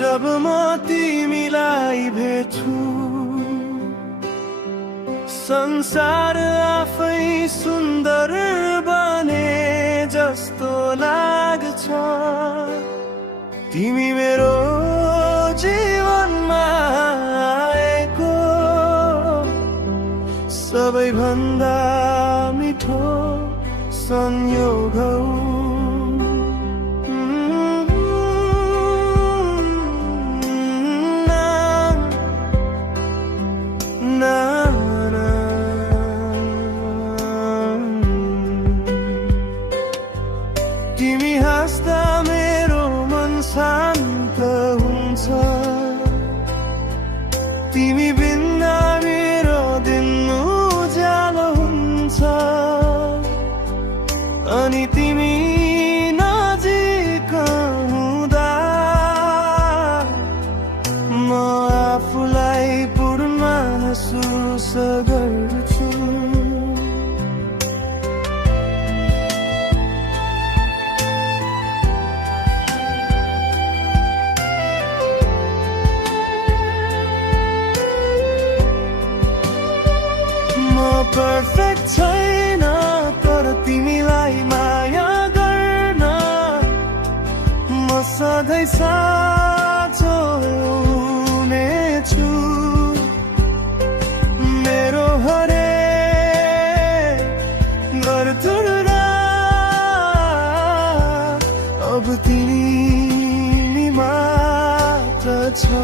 जब म तिमीलाई भेट्छु संसार आफै सुन्दर बने जस्तो लाग्छ। तिमी मेरो जीवनमा आएको सबैभन्दा मिठो संयोग हौ। तिमी हाँस्दा मेरो मन शान्त हुन्छ। तिमी बिना मेरो दिन उज्यालो हुन्छ। अनि तिमी नजिक हुँदा म आफूलाई पूर्ण महसुस गर्छु। पर्फेक्ट छैन तर तिमीलाई माया गर्न म सधैँ साँचो हुनेछु। मेरो हरेक गरथुरा अब तिमी मात्र छौ।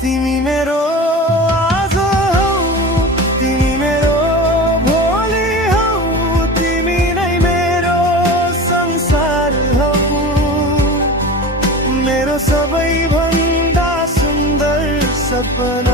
तिमी मेरो आज हौ, तिमी मेरो भोलि हौ, तिमी नै मेरो संसार हौ। मेरो सबैभन्दा सुन्दर सपना